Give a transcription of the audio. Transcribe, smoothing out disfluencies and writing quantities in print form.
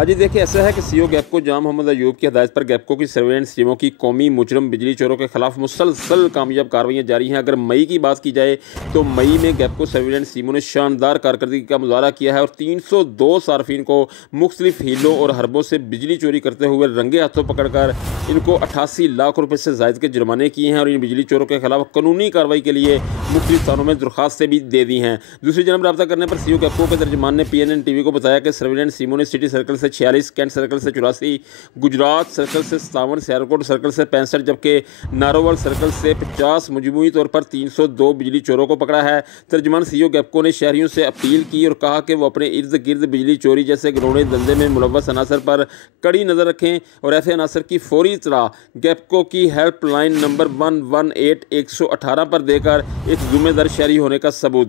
हाँ जी, देखिए ऐसा है कि सीईओ गैपको जाम मोहम्मद अयूब की हदायत पर गैपको की सर्वेलेंस टीमों की कौमी मुजरम बिजली चोरों के खिलाफ मुसलसल कामयाब कार्रवाइयाँ जारी हैं। अगर मई की बात की जाए तो मई में गैपको सर्वेलेंस टीमों ने शानदार कारकर्दगी का मुजाहरा किया है और 302 सार्फिन को मुख्तलिफ हीलों और हरबों से बिजली चोरी करते हुए रंगे हाथों पकड़कर इनको 88 लाख रुपये से ज़ायद के जुर्माने किए हैं और इन बिजली चोरों के खिलाफ कानूनी कार्रवाई के लिए मुख्तलिफ थानों में दरख्वास्तें भी दे दी हैं। दूसरी जानब रब्ता करने पर सीईओ गैपको के तर्जुमान ने PNN TV को बताया कि सर्वेलेंस टीमों ने सिटी सर्कल से 46, कैंट सर्कल से 84, गुजरात सर्कल से 57, सियालकोट सर्कल से 65 जबकि नारोवाल सर्कल से 50 मजमूई तौर पर 302 बिजली चोरों को पकड़ा है। तर्जुमान सीईओ गैपको ने शहरियों से अपील की और कहा कि वो अपने इर्द गिर्द बिजली चोरी जैसे घिनौने धंधे में मुलव्वस अनासर पर कड़ी नज़र रखें और ऐसे अनासर की फौरी इत्तला गैपको की हेल्पलाइन नंबर 118 पर देकर एक जिम्मेदार शहरी होने का सबूत दें।